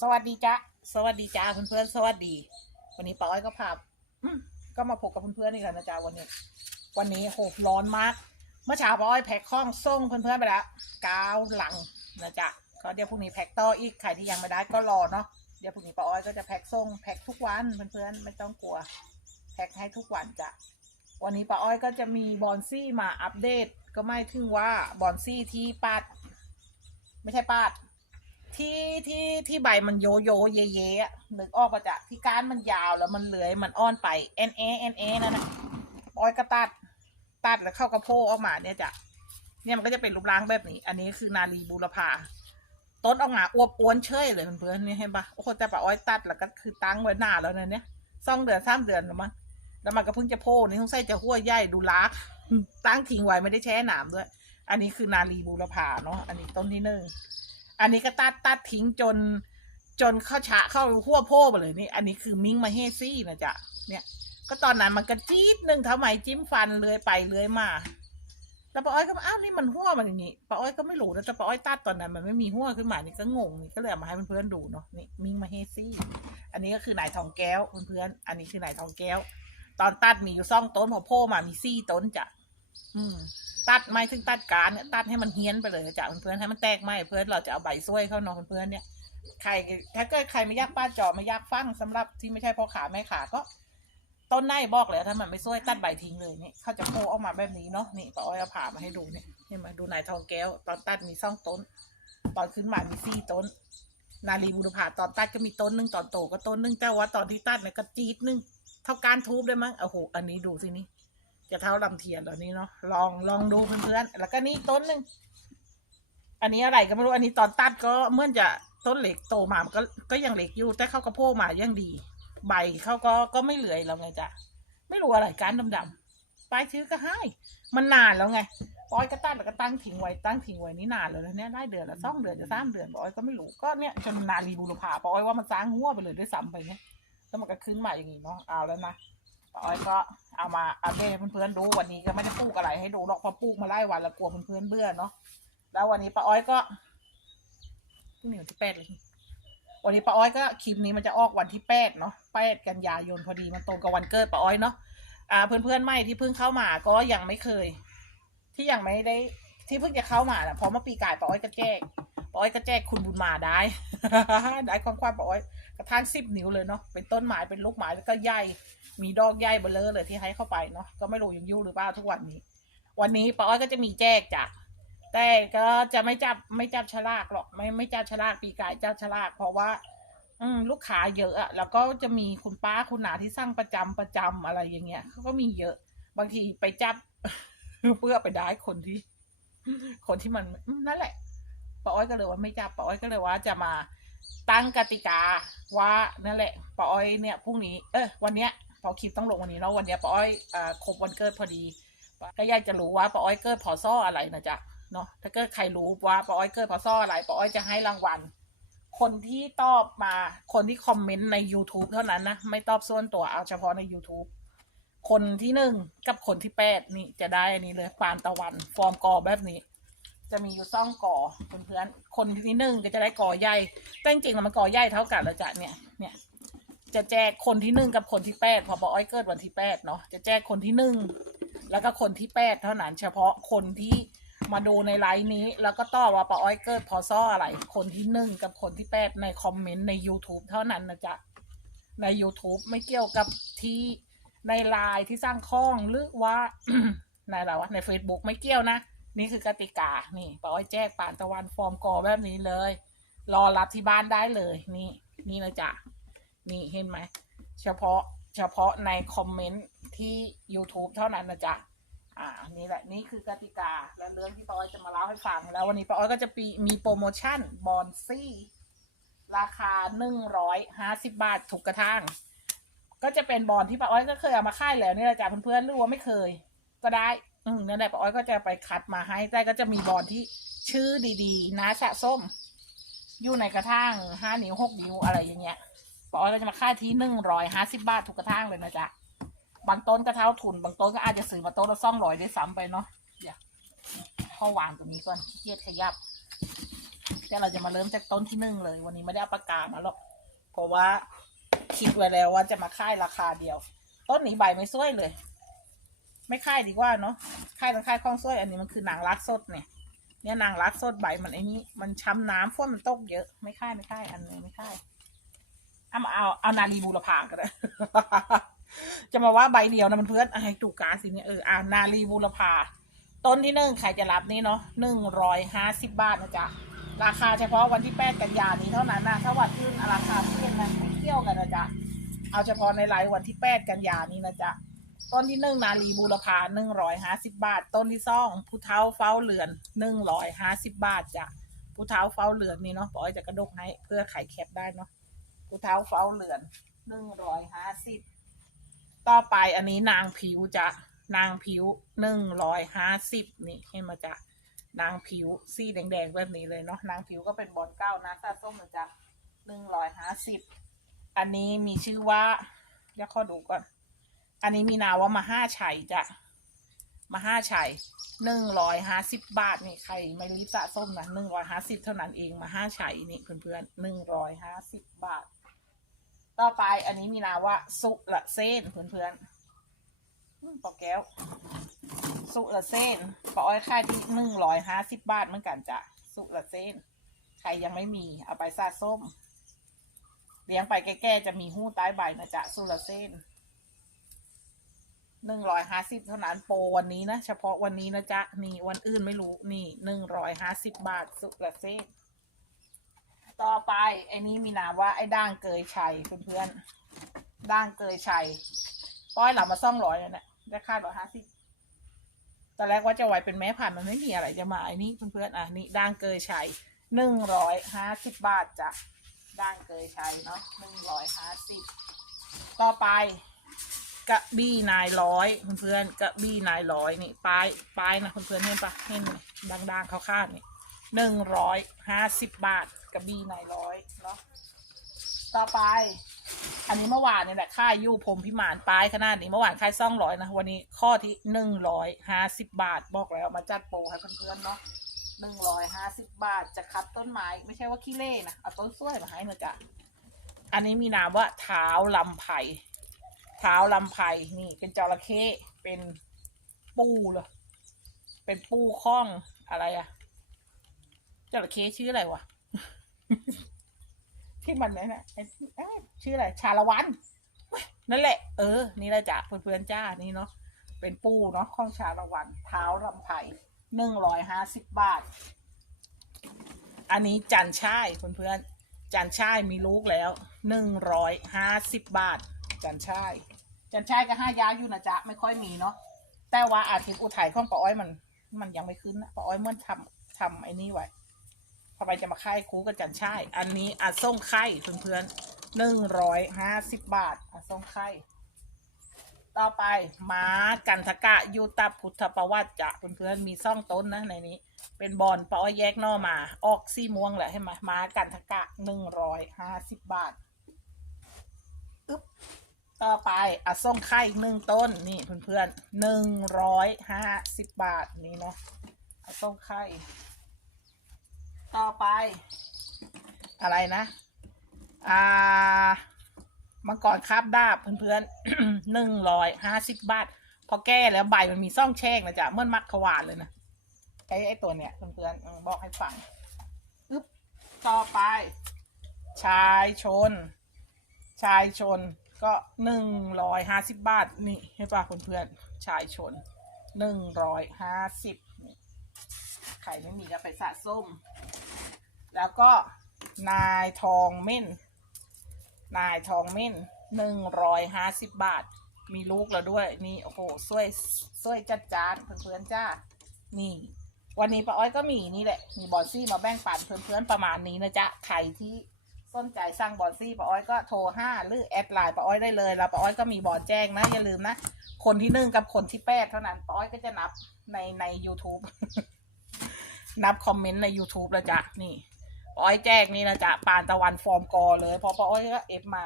สวัสดีจ้าสวัสดีจ้าเพื่อนๆสวัสดี วันนี้ป้าอ้อยก็พาก็มาพบกับเพื่อนๆอีกแล้วนะจ๊ะวันนี้ วันนี้โหร้อนมาก เมื่อเช้าป้าอ้อยแพ็คข้องส่งเพื่อนๆไปแล้วกาวหลังนะจ๊ะก็เดี๋ยวพรุ่งนี้แพ็คต่ออีกใครที่ยังไม่ได้ก็รอเนาะเดี๋ยวพรุ่งนี้ป้าอ้อยก็จะแพ็คส่งแพ็คทุกวันเพื่อนๆไม่ต้องกลัว แพ็คให้ทุกวันจ้ะวันนี้ป้าอ้อยก็จะมีบอนซี่มาอัปเดตก็ไม่ถึงว่าบอนซี่ที่ปาดไม่ใช่ปาด ที่ที่ที่ใบมันโยโยเยเยอะนึกออกปะจ๊ะที่ก้านมันยาวแล้วมันเลื้อยมันอ้อนไปเอ็นเอเอ็นเอนั่นนะปอยก็ตัดตัดแล้วเข้ากระโพกออกมาเนี่ยจ้ะเนี่ยมันก็จะเป็นรูปร่างแบบนี้ อันนี้คือนาลีบูรพาต้นออกมาอวบอ้วนเชยเลยเพื่อนๆนี่เห็นปะโอ้โหแต่ปะอ้อยตัดแล้วก็คือตั้งไว้หน้าแล้วนะเนี่ยสองเดือนสามเดือนหรือมั้งแล้วมันก็เพิ่งจะโพนี่ต้องใส่จะหัวใหญ่ดูลักตั้งทิ้งไว้ไม่ได้แช่หนามด้วย อันนี้คือนาลีบูรพาเนาะอันนี้ต้นที่หนึ่ง อันนี้ก็ตัดตัดทิ้งจน จนเข้าฉะเข้าหัวโพ่ไปเลยนี่ อันนี้คือมิงมาเฮซี่นะจ๊ะเนี่ย ก็ตอนนั้นมันก็จี๊ดหนึ่งทำไมจิ้มฟันเลื้อยไปเลื้อยมาแต่ป้าอ้อยก็อ้าวนี่มันหัวมันอย่างงี้ป้าอ้อยก็ไม่รู้นะแต่ป้าอ้อยตัดตอนนั้น มันไม่มีหัวขึ้นมานี่ก็งงนี่ก็เลยเอามาให้เพื่อนๆดูเนาะนี่มิงมาเฮซี่ อันนี้ก็คือนายทองแก้วเพื่อนๆอันนี้คือนายทองแก้ว ตอนตัดมีอยู่ซ่องต้นพอโพ่มามีซี่ต้นจ้ะ อืมตัดไม้ถึงตัดการเนี่ยตัดให้มันเฮี้ยนไปเลยจ้ะเพื่อนๆให้มันแตกไม้เพื่อนเราจะเอาใบซ้วยเข้านอนเพื่อนๆเนี่ยใครถ้าเกิดใครไม่ยากป้าจอไม่ยากฟังสำหรับที่ไม่ใช่พ่อขาแม่ขาก็ต้นในบอกเลยถ้ามันไม่ซ้วยตัดใบทิ้งเลยนี่เขาจะโผออกมาแบบนี้เนาะนี่ป้าอ้อยเอาผ่ามาให้ดูเนี่ยเห็นไหมดูนายทองแก้ว ตอนตัดมีซ่องต้น ตอนขึ้นมามีสี่ต้น นาลีบุรพาตอนตัดก็มีต้นหนึ่งตอนโตก็ต้นหนึ่งแต่ว่าตอนที่ตัดเนี่ยก็จี๊ดนึงเท่าการทูบได้มั้งโอ้โหอันนี้ดูสินี่ จะเท่าลำเทียนแล้วนี่เนาะลองลองดูเพื่อนๆแล้วก็นี่ต้นหนึ่งอันนี้อะไรก็ไม่รู้อันนี้ตอนตัดก็เมื่อจะต้นเหล็กโตมามันก็ก็ยังเหล็กอยู่แต่เขากระโพกมายังดี ใบเขาก็ก็ไม่เหลือยแล้วไงจ๊ะไม่รู้อะไรการดำๆปลายชื้อก็ให้มันนานแล้วไงปอยก็ตัดแล้วก็ตั้งทิ้งไว้ตั้งทิ้งไว้นี่นานเลยนะเนี่ยได้เดือนละสองเดือนจะสามเดือนปอยก็ไม่รู้ก็เนี่ยจนนาลีบูรพาปอยว่ามันสร้างหัวไปเลยด้วยซ้ำไปเนี่ยแล้วมันก็ขึ้นมาอย่างนี้เนาะเอาแล้วนะ อ้อยก็เอามาอัปเดตให้เพื่อนๆดูวันนี้ก็ไม่ได้ปลูกอะไรให้ดูหรอกเพราะปลูกมาไล่วันแล้วกลัวเพื่อนๆเบื่อเนาะแล้ววันนี้ป้าอ้อยก็พรุ่งนี้วันที่แปดเลยวันนี้ป้าอ้อยก็คลิปนี้มันจะออกวันที่แปดเนาะแปดกันยายนพอดีมันตรงกับวันเกิดป้าอ้อยเนาะอ่าเพื่อนๆใหม่ที่เพิ่งเข้ามาก็ยังไม่เคย ที่ยังไม่ได้ที่เพิ่งจะเข้ามาน่ะพราะเมื่อปีกายป้าอ้อยก็แจ้ง อ้อยก็แจ้งคุณบุญมาได้ ได้ความความป้าอ้อยกระทั่งสิบนิ้วเลยเนาะเป็นต้นไม้เป็นลูกไม้แล้วก็ใหญ่มีดอกใหญ่เบลเลอเลยที่ให้เข้าไปเนาะก็ไม่รู้ยังยู่หรือเปล่าทุกวันนี้ วันนี้ป้าอ้อยก็จะมีแจกจ้ะแต่ก็จะไม่จับไม่จับฉลากหรอกไม่ไม่จับฉลากปีกายจับฉลากเพราะว่า อืมลูกค้าเยอะอะแล้วก็จะมีคุณป้าคุณนาที่สร้างประจำประจำอะไรอย่างเงี้ยเขาก็มีเยอะ บางทีไปจับเพื่อไปได้คนที่ คนที่มันนั่นแหละ ป้าอ้อยก็เลยว่าไม่จับป้าอ้อยก็เลยว่าจะมาตั้งกติกาว่านั่นแหละป้าอ้อยเนี่ยพรุ่งนี้เออวันเนี้ยพอคลิปต้องลงวันนี้เนาะวันเนี้ยป้าอ้อยอ่าครบวันเกิดพอดีก็อยากจะรู้ว่าป้าอ้อยเกิดพอซ่ออะไรนะจ๊ะเนาะถ้าเกิดใครรู้ว่าป้าอ้อยเกิดพอซ่ออะไรป้าอ้อยจะให้รางวัล คนที่ตอบมาคนที่คอมเมนต์ใน YouTube เท่านั้นนะไม่ตอบส่วนตัวเอาเฉพาะใน YouTube คนที่หนึ่งกับคนที่แปดนี่จะได้อันนี้เลยปานตะวัน ฟอร์มกอแบบนี้ จะมีอยู่ซ่องก่อเพื่อนๆคนที่หนึ่งก็จะได้ก่อใหญ่แต่จริงๆแล้วมันก่อใหญ่เท่ากันแล้วจ้ะเนี่ยเนี่ยจะแจกคนที่หนึ่งกับคนที่แปดพอบอกอ้อยเกิดวันที่แปดเนาะจะแจกคนที่หนึ่งแล้วก็คนที่แปดเท่านั้น เฉพาะคนที่มาดูในไลน์นี้ แล้วก็ตอบว่าป้าอ้อยเกิดพอซ่ออะไร คนที่หนึ่งกับคนที่แปดในคอมเมนต์ใน YouTube เท่านั้นนะจ๊ะใน YouTube ไม่เกี่ยวกับที่ในไลน์ที่สร้างข้องหรือว่าในอะไรวะใน Facebook ไม่เกี่ยวนะ นี่คือกติกา นี่ปอ้อยแจ้งปานตะวันฟอร์มกอแบบนี้เลย รอรับที่บ้านได้เลย นี่ นี่นะจ๊ะ นี่เห็นไหม เฉพาะ เฉพาะในคอมเมนต์ที่ YouTube เท่านั้นนะจ๊ะ อ่า นี่แหละ นี่คือกติกา และเรื่องที่ปอ้อยจะมาเล่าให้ฟัง แล้ววันนี้ปอ้อยก็จะปีมีโปรโมชั่นบอนซี่ ราคาหนึ่งร้อยห้าสิบาทถูกกระทั่ง ก็จะเป็นบอลที่ป้าอ้อยก็เคยเอามาค่ายแล้วนี่แหละจ้ะเพื่อนๆหรือว่าไม่เคย ก็ได้ อืมนั่นแหละป้าอ้อยก็จะไปคัดมาให้แต่ก็จะมีบอลที่ชื่อดีๆ นะสะส้ม อยู่ในกระทั่งห้านิ้วหกนิ้วอะไรอย่างเงี้ยป้าอ้อยก็จะมาค่ายที่หนึ่งร้อยห้าสิบาทถูกกระทั่งเลยนะจ๊ะบางต้นก็เท่าทุน บางต้นก็อาจจะซื้อมาต้นละสองร้อยได้ซ้ำไปเนาะเดี๋ยวเข้าวางตรงนี้ก่อนขี้เกียจขยับเดี๋ยวเราจะมาเริ่มจากต้นที่หนึ่งเลย วันนี้ไม่ได้เอาปากกามาหรอกเพราะว่าคิดไว้แล้วว่าจะมาค่ายราคาเดียว ต้นนี้ใบไม่สวยเลย ไม่ค่ายดีกว่าเนาะค่ายต้องค่ายคล้องสวยอันนี้มันคือหนังรักสดเนี่ยเนี่ยนางรักสดใบมันไอ้นี้ มันช้ำน้ำฝนมันตกเยอะไม่ค่ายไม่ค่ายอันนี้ไม่ค่ายเอามาเอาเอานาลีบูรพาก็ได้จะมาว่าใบเดียวนะมันเพื่อนอะให้ตูกาสิเนี่ยเอออ่านาลีบูรพาต้นที่หนึ่งใครจะรับนี่เนาะหนึ่งร้อยห้าสิบบาทนะจ๊ะราคาเฉพาะวันที่แปดกันยานี้เท่านั้นนะถ้าวันอื่นราคาเที่ยงนะไม่เที่ยวกันนะจ๊ะเอาเฉพาะในไลฟ์วันที่แปดกันยานี้นะจ๊ะ ต้นที่หนึ่งนาลีบูรพาหนึ่งร้อยห้าสิบาท ต้นที่สองผู้เท้าเฝ้าเรือนหนึ่งร้อยห้าสิบาทจ้ะผู้เท้าเฝ้าเรือนนี่เนาะปอยจะกระดกให้เพื่อไขแคปได้เนาะผู้เท้าเฝ้าเรือนหนึ่งร้อยห้าสิบต่อไปอันนี้นางผิวจ้ะนางผิวหนึ่งร้อยห้าสิบนี่เห็นมาจ้ะนางผิวสีแดงๆแบบนี้เลยเนาะนางผิวก็เป็นบอลเก้านะตาส้มนะจ๊ะหนึ่งร้อยห้าสิบอันนี้มีชื่อว่าเดี๋ยวขอดูก่อน อันนี้มีนาว่ามาห้าชัยจ้ะ มาห้าชัยหนึ่งร้อยห้าสิบบาทนี่ใครไม่รีบสะสมนะหนึ่งร้อยห้าสิบเท่านั้นเองมาห้าชัยนี่เพื่อนๆหนึ่งร้อยห้าสิบบาท ต่อไปอันนี้มีนาว่าสุละเส้นเพื่อนๆอืมปอแก้ว สุละเส้นปออ้อยค่ายที่หนึ่งร้อยห้าสิบบาทเหมือนกันจ้ะ สุละเส้น ใครยังไม่มีเอาไปสะสมเลี้ยงไปแก่ๆจะมีหู้ใต้ใบนะจ๊ะสุละเส้น หนึ่งร้อยห้าสิบเท่านั้นโปรวันนี้นะ เฉพาะวันนี้นะจ๊ะ นี่วันอื่นไม่รู้นี่หนึ่งร้อยห้าสิบบาทสุกละเซตต่อไปไอ้นี้มีนามว่าไอ้ด่างเกยชัยเพื่อนๆด่างเกยชัยป้อยหลับมาซ่องร้อยเลยนะได้ค่าร้อยห้าสิบตอนแรกว่าจะไว้เป็นแม่พันมันไม่มีอะไรจะมาไอ้นี่เพื่อนๆอะนี่ด่างเกยชัยหนึ่งร้อยห้าสิบบาทจ้ะด่างเกยชัยเนาะหนึ่งร้อยห้าสิบต่อไป กระบี่นายร้อยเพื่อนๆกระบี่นายร้อยนี่ปลายปลายนะเพื่อนๆเห็นปะเห็นไหมดังๆเขาคาดนี่หนึ่งร้อยห้าสิบบาทกระบี่นายร้อยเนาะต่อไป อันนี้เมื่อวานเนี่ยแหละค่ายยูพรมพิมานปลายขนาดนี้เมื่อวานค่ายซ่องร้อยนะวันนี้ข้อที่หนึ่งร้อยห้าสิบบาทบอกแล้วมาจัดโปรให้เพื่อนๆเนาะหนึ่งร้อยห้าสิบบาทจะคัดต้นไม้ไม่ใช่ว่าขี้เล่นะเอาต้นสวยมาให้นะจ๊ะอันนี้มีนามว่าเท้าลำไผ่ เท้าลำไผ่นี่ เป็นจระเข้เป็นปูเหรอเป็นปูข้องอะไรอะจระเข้ชื่ออะไรวะที่มันนั่นนะไอ้ชื่ออะไร ชาละวันนั่นแหละ เออ นี่แหละจ้ะเพื่อนๆจ้านี่เนาะเป็นปูเนาะข้องชาละวันเท้าลำไผ่หนึ่งร้อยห้าสิบบาท อันนี้จันช่ายเพื่อนๆจันช่ายมีลูกแล้วหนึ่งร้อยห้าสิบบาท จันช่ายจันช่ายก็ห้ายาอยู่นะจ๊ะไม่ค่อยมีเนาะแต่ว่าอาทิตย์อุทัยของป้าอ้อยมัน มันยังไม่ขึ้นนะป้าอ้อยเมื่อทำทำไอ้นี่ไว้ทำไมจะมาค่ายคูกับจันช่ายอันนี้อาส่งไข่เพื่อนๆหนึ่งร้อยห้าสิบบาทอาส่งไข่ต่อไปม้ากันทกะยูตาพุทธประวัติจะเพื่อนๆมีซ่องต้นนะในนี้ เป็นบอลป้าอ้อยแยกนอมา ออกซี่ม่วงแหละให้มาม้ากันทกะหนึ่งร้อยห้าสิบบาทอึ๊บ ต่อไปอะส้มไข่อีกหนึ่งต้นนี่เพื่อนๆหนึ่งร้อยห้าสิบบาทนี่เนาะอะส้มไข่ต่อไป อะไรนะ อ่ามังกรคาบดาบเพื่อนๆหนึ่งร้อยห้าสิบบาท พอแก้แล้วใบมันมีซ่องแช่งนะจ๊ะเมื่อมักขวานเลยนะไอ้ไอ้ตัวเนี้ยเพื่อนๆเออบอกให้ฟังอึ๊บต่อไป ชายชน ชายชน ก็หนึ่งร้อยห้าสิบบาทนี่ให้ป่ะเพื่อนๆชายชนหนึ่งร้อยห้าสิบใครไม่มีก็ไปสะส้ม แล้วก็นายทองเม่น นายทองเม่นหนึ่งร้อยห้าสิบบาท มีลูกแล้วด้วยนี่โอ้โหสวยสวยจัดจานเพื่อนๆจ้านี่ วันนี้ป้าอ้อยก็มีนี่แหละมีบอลซี่มาแบ่งปันเพื่อนๆประมาณนี้นะจ๊ะใครที่ สนใจสั่งบอลซี่ป้าอ้อยก็โทรห้าหรือแอดไลน์ป้าอ้อยได้เลยแล้วป้าอ้อยก็มีบอลแจ้งนะอย่าลืมนะ คนที่หนึ่งกับคนที่แปดเท่านั้นป้าอ้อยก็จะนับในใน YouTube นับคอมเมนต์ใน YouTube แล้วจ้ะนี่ป้าอ้อยแจ้งนี่นะจ๊ะปานตะวันฟอร์มกอเลยเพอป้าอ้อยก็เอฟมา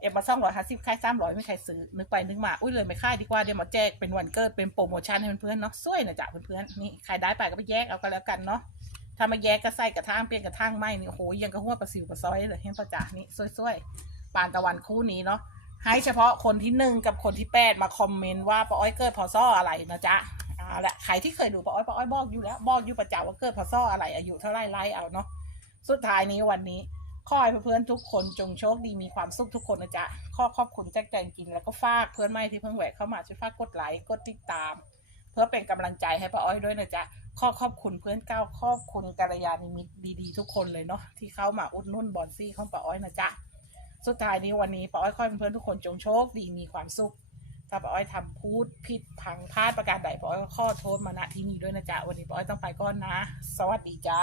เอฟมาสองร้อยห้าสิบค่ายสามร้อยไม่ใครซื้อนึกไปนึกมาอุ้ยเลยไม่ค่ายดีกว่าเดี๋ยวมาแจกเป็นวันเกิดเป็นโปรโมชั่นให้เพื่อนๆเนาะสวยนะจ๊ะเพื่อนๆนี่ใครได้ไปก็ไปแยกเอากันแล้วกันเนาะ ถ้ามาแยกก็ใส่กระทางเปลี่ยนกระทางไม่นี่โอ้โหยังกระหัวปลาซิวปลาซอยเลยเห็นประจ่านี่สวยๆปานตะวันคู่นี้เนาะให้เฉพาะคนที่หนึ่งกับคนที่แปดมาคอมเมนต์ว่าป้าอ้อยเกิดพอซ่ออะไรนะจ๊ะเอาละใครที่เคยดูป้าอ้อยป้าอ้อยบอกอยู่แล้วบอกอยู่ประจ่าว่าเกิดพอซ่ออะไรอายุเท่าไรไล่เอาเนาะสุดท้ายนี้วันนี้ขอให้เพื่อนทุกคนจงโชคดีมีความสุขทุกคนนะจ๊ะขอขอบคุณแจ็คแจงกินแล้วก็ฝากเพื่อนใหม่ที่เพิ่งแหวกเข้ามาช่วยฝากกดไลค์กดติดตาม เพื่อเป็นกำลังใจให้ป้าอ้อยด้วยนะจ๊ะ ขอขอบคุณเพื่อนเก้าขอบคุณกัลยาณมิตรดีๆ ทุกคนเลยเนาะที่เข้ามาอุดหนุ่นบอนซี่ของป้าอ้อยนะจ๊ะสุดท้ายนี้วันนี้ป้าอ้อยขอให้เพื่อนทุกคนจงโชคดีมีความสุข ถ้าป้าอ้อยทำพูดผิดพังพลาดประการใดป้าอ้อยขอโทษมาณที่นี้ด้วยนะจ๊ะวันนี้ป้าอ้อยต้องไปก่อนนะ สวัสดีจ้า